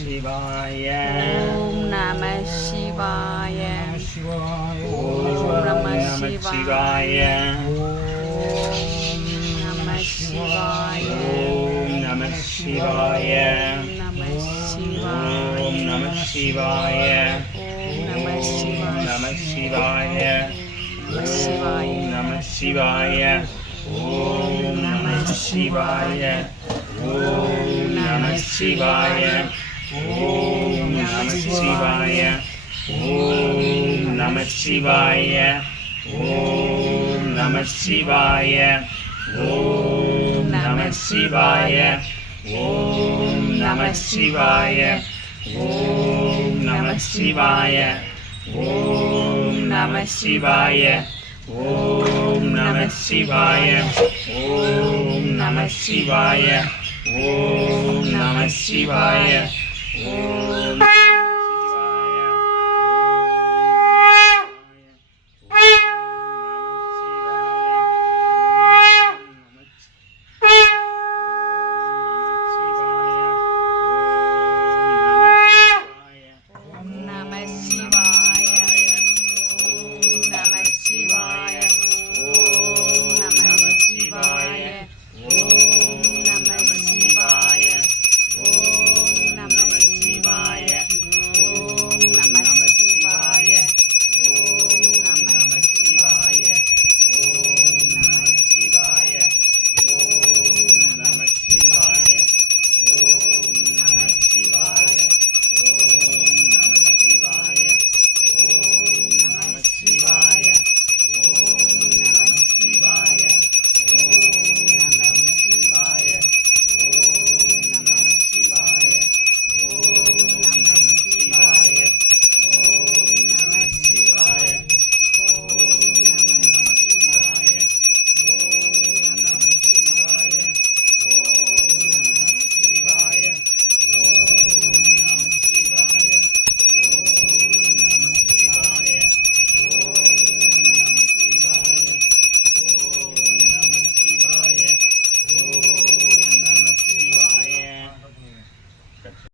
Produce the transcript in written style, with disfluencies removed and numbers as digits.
சிவாய ஓம் நம சிவாய ஓம் நம சிவாய ஓம் நம சிவாய ஓம் நம சிவாய நம சிவாய ஓம் நம சிவாய ஓம் நம சிவாய நம சிவாய சிவாய நம சிவாய ஓம் நம சிவாய ஓம் நம சிவாய ஓம் நம சிவாய ஓம் நம சிவாய ஓம் நம சிவாய ஓம் நம சிவாய ஓம் நம சிவாய ஓம் நம சிவாய ஓம் நம சிவாய ஓம் நம சிவாய ஓம் நம சிவாய ஓம் நம சிவாய ஓம்